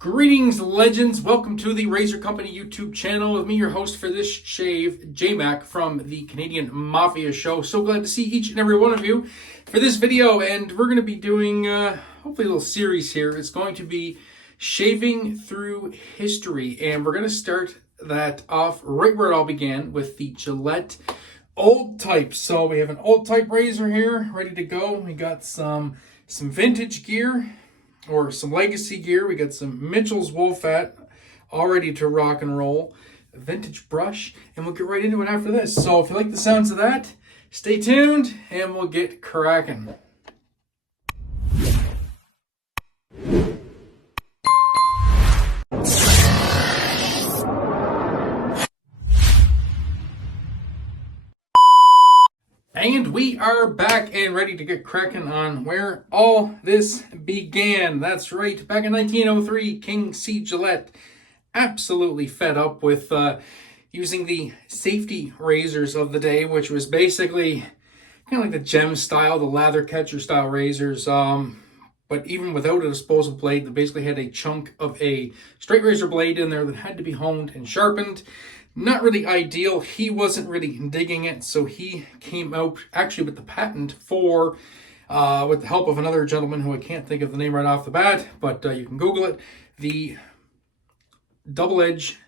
Greetings, legends. Welcome to the Razor Company YouTube channel with me, your host for this shave, J-Mac from the Canadian Mafia Show. So glad to see each and every one of you for this video, and we're going to be doing hopefully a little series here. It's going to be shaving through history, and we're going to start that off right where it all began with the Gillette old type. So we have an old type razor here ready to go. We got some vintage gear, or some legacy gear. We got some Mitchell's wool fat all ready to rock and roll, a vintage brush, and we'll get right into it after this. So if you like the sounds of that, stay tuned and we'll get cracking. And we are back and ready to get cracking on where all this began. That's right, back in 1903, King C. Gillette, absolutely fed up with using the safety razors of the day, which was basically kind of like the gem style, the lather catcher style razors. But even without a disposable blade, they basically had a chunk of a straight razor blade in there that had to be honed and sharpened. Not really ideal. He wasn't really digging it, so he came out actually with the patent for, with the help of another gentleman who I can't think of the name right off the bat, but you can Google it, the double-edge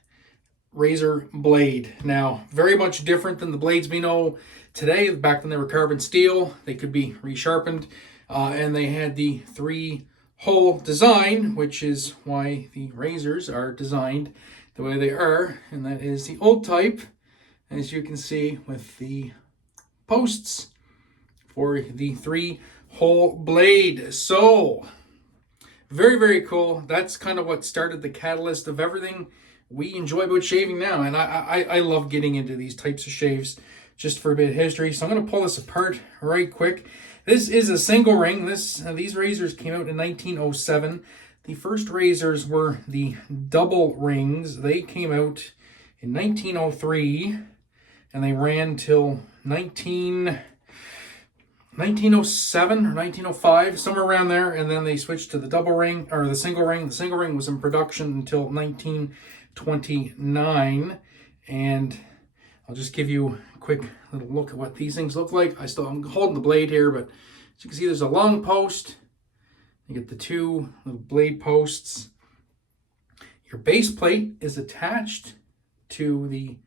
razor blade. Now, very much different than the blades we know today. Back then they were carbon steel. They could be resharpened, and they had the three-hole design, which is why the razors are designed the way they are, and that is the old type, as you can see, with the posts for the three-hole blade. So, very, very cool. That's kind of what started the catalyst of everything we enjoy about shaving now, and I love getting into these types of shaves just for a bit of history. So I'm going to pull this apart right quick. This is a single ring. These razors came out in 1907. The first razors were the double rings. They came out in 1903, and they ran till 1907 or 1905, somewhere around there, and then they switched to the double ring, or the single ring. The single ring was in production until 1929, and I'll just give you a quick little look at what these things look like. I'm holding the blade here, but as you can see, there's a long post. You get the two little blade posts. Your base plate is attached to the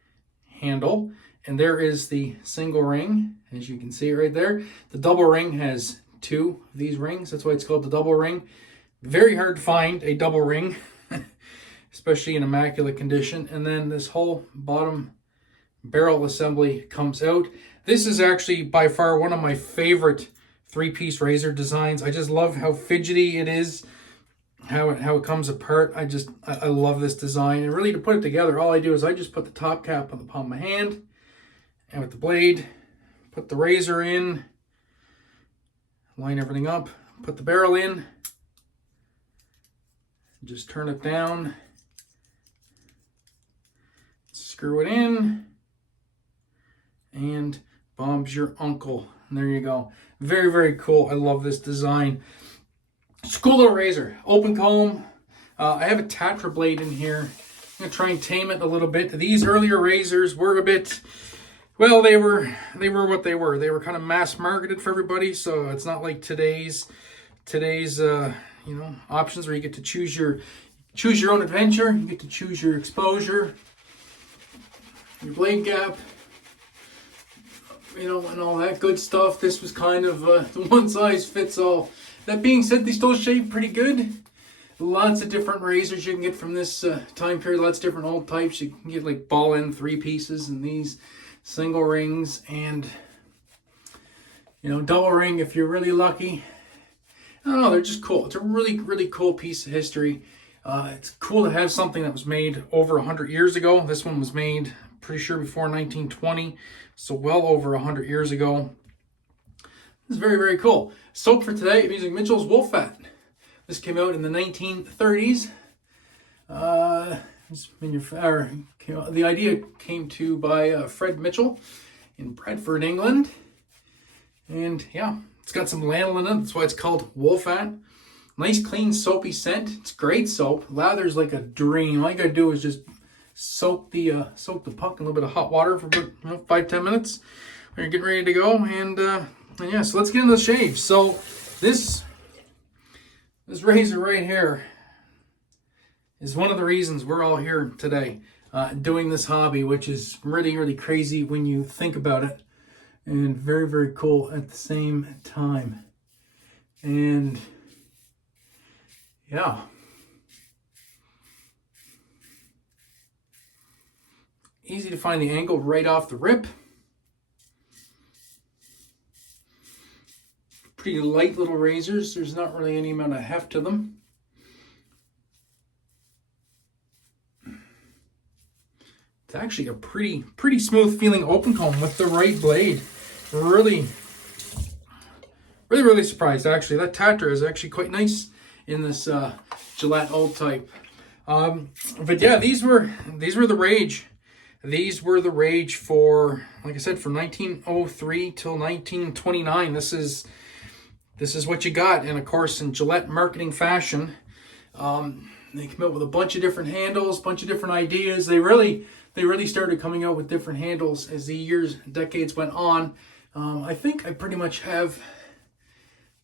handle, and there is the single ring, as you can see right there. The double ring has two of these rings. That's why it's called the double ring. Very hard to find a double ring, especially in immaculate condition. And then this whole bottom barrel assembly comes out. This is actually by far one of my favorite three-piece razor designs. I just love how fidgety it is, how it comes apart. I love this design. And really, to put it together, all I do is I just put the top cap on the palm of my hand, and with the blade, put the razor in, line everything up, put the barrel in, just turn it down, screw it in, and Bob's your uncle. And there you go. Very, very cool. I love this design. It's a cool little razor. Open comb. I have a Tatra blade in here. I'm going to try and tame it a little bit. These earlier razors were a bit, well, they were what they were. They were kind of mass marketed for everybody, so it's not like today's options where you get to choose your own adventure. You get to choose your exposure, your blade gap, and all that good stuff. This was kind of the one size fits all. That being said, they still shave pretty good. Lots of different razors you can get from this time period. Lots of different old types. You can get like ball end three pieces and these single rings, and double ring if you're really lucky. I don't know, they're just cool. It's a really, really cool piece of history. It's cool to have something that was made over 100 years ago. This one was made, pretty sure, before 1920. So well over 100 years ago. It's very, very cool. Soap for today, I'm using Mitchell's wool fat. This came out in the 1930s. The idea came to by Fred Mitchell in Bradford, England. And yeah, it's got some lanolin in it. That's why it's called wool fat. Nice, clean, soapy scent. It's great soap. Lather's like a dream. All you gotta do is just soak the puck in a little bit of hot water for about 5-10 minutes when you're getting ready to go. And yeah, so let's get into the shave. So this razor right here is one of the reasons we're all here today doing this hobby, which is really, really crazy when you think about it, and very, very cool at the same time. And yeah, easy to find the angle right off the rip. Pretty light little razors. There's not really any amount of heft to them. It's actually a pretty smooth feeling open comb with the right blade. Really surprised actually. That Tatra is actually quite nice in this Gillette old type. But yeah, these were the rage. These were the rage for, like I said, from 1903 till 1929. This is what you got. And of course, in Gillette marketing fashion, they came out with a bunch of different handles, bunch of different ideas. They really started coming out with different handles as the years, decades went on. I think I pretty much have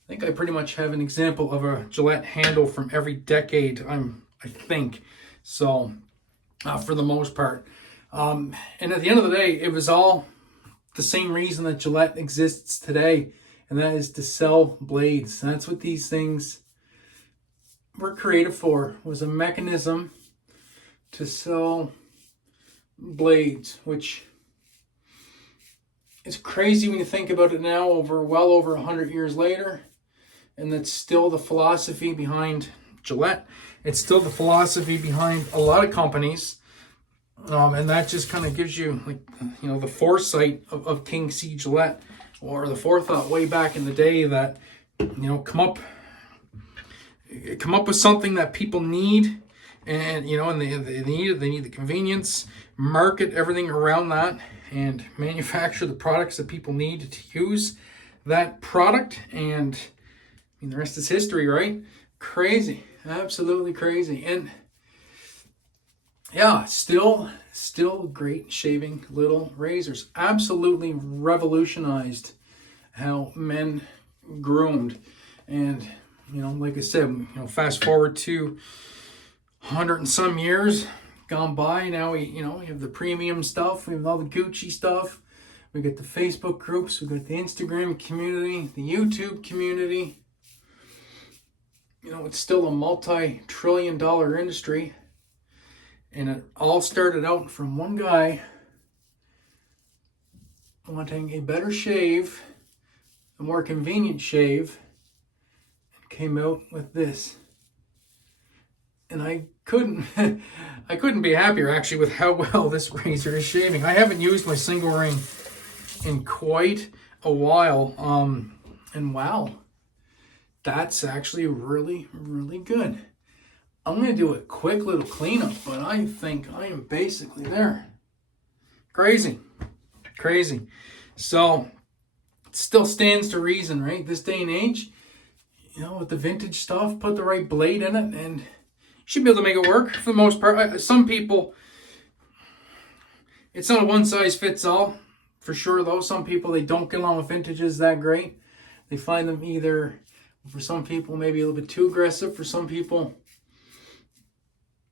an example of a Gillette handle from every decade. I think so, for the most part. And at the end of the day, it was all the same reason that Gillette exists today, and that is to sell blades. That's what these things were created for, was a mechanism to sell blades, which is crazy when you think about it now, well over 100 years later. And that's still the philosophy behind Gillette. It's still the philosophy behind a lot of companies. And that just kind of gives you, like, the foresight of King C. Gillette, or the forethought way back in the day that, come up with something that people need, and and they need the convenience, market everything around that, and manufacture the products that people need to use that product. And the rest is history, right? Crazy, absolutely crazy. And yeah, still great shaving little razors. Absolutely revolutionized how men groomed. And like I said, fast forward to 100 and some years gone by. Now we have the premium stuff. We have all the Gucci stuff. We got the Facebook groups. We got the Instagram community, the YouTube community. It's still a multi-trillion-dollar industry. And it all started out from one guy wanting a better shave, a more convenient shave, and came out with this. And I couldn't be happier actually with how well this razor is shaving. I haven't used my single ring in quite a while. And wow, that's actually really, really good. I'm going to do a quick little cleanup, but I think I am basically there. Crazy. So, it still stands to reason, right? This day and age, with the vintage stuff, put the right blade in it, and you should be able to make it work for the most part. Some people, it's not a one-size-fits-all, for sure, though. Some people, they don't get along with vintages that great. They find them either, for some people, maybe a little bit too aggressive. For some people,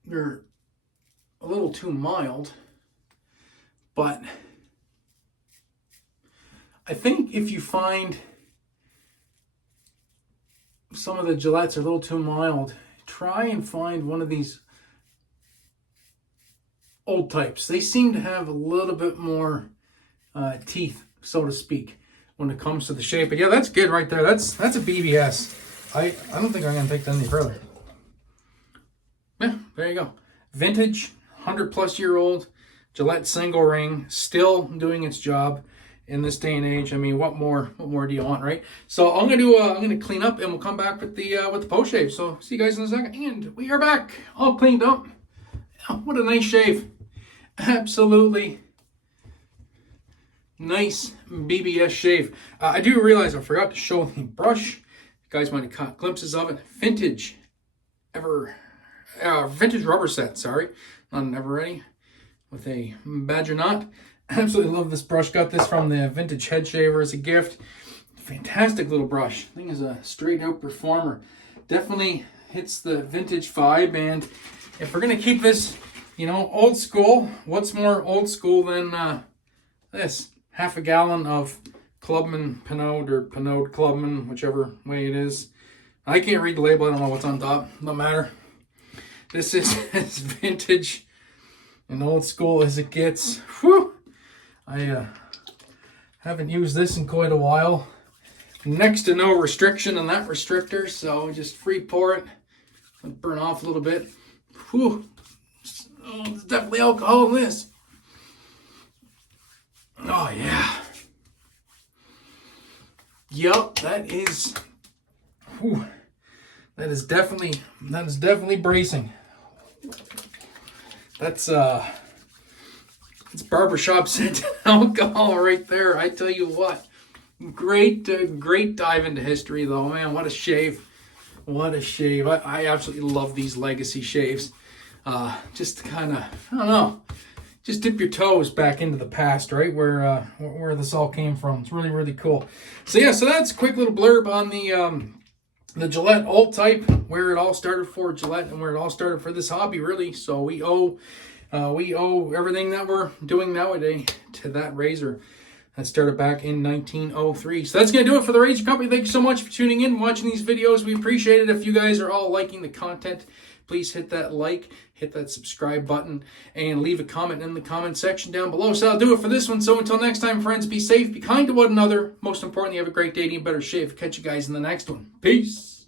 they're a little too mild. But I think if you find some of the Gillettes are a little too mild, try and find one of these old types. They seem to have a little bit more teeth, so to speak, when it comes to the shape. But yeah, that's good right there. That's a BBS. I don't think I'm going to take that any further. Yeah, there you go. Vintage, 100-plus-year-old Gillette single ring, still doing its job in this day and age. I mean, what more do you want, right? So I'm gonna clean up, and we'll come back with the post shave. So see you guys in a second. And we are back, all cleaned up. What a nice shave! Absolutely nice BBS shave. I do realize I forgot to show the brush guys might have caught glimpses of it. Vintage Rubberset, sorry, not an Ever Ready, with a badger knot. Absolutely love this brush. Got this from the Vintage Head Shaver as a gift. Fantastic little brush. Thing is a straight out performer. Definitely hits the vintage vibe. And if we're gonna keep this, you know, old school, what's more old school than this? Half a gallon of Clubman Pinaud, or Pinaud Clubman, whichever way it is. I can't read the label. I don't know what's on top. No matter. This is as vintage and old school as it gets. Whew. I haven't used this in quite a while. Next to no restriction on that restrictor, so just free pour it. It'll burn off a little bit. Whew. Oh, there's definitely alcohol in this. Oh yeah. Yup, that is. Whew, that is definitely bracing. That's it's barbershop scented alcohol right there. I tell you what. Great dive into history, though, man. What a shave. What a shave. I absolutely love these legacy shaves. Just to kind of, I don't know, just dip your toes back into the past, right? Where this all came from. It's really, really cool. So yeah, so that's a quick little blurb on the Gillette old type, where it all started for Gillette and where it all started for this hobby, really. So we owe everything that we're doing nowadays to that razor. That started back in 1903. So that's going to do it for the Razor Company. Thank you so much for tuning in and watching these videos. We appreciate it. If you guys are all liking the content, please hit that like, hit that subscribe button, and leave a comment in the comment section down below. So that'll do it for this one. So until next time, friends, be safe, be kind to one another. Most importantly, have a great day and a better shave. Catch you guys in the next one. Peace.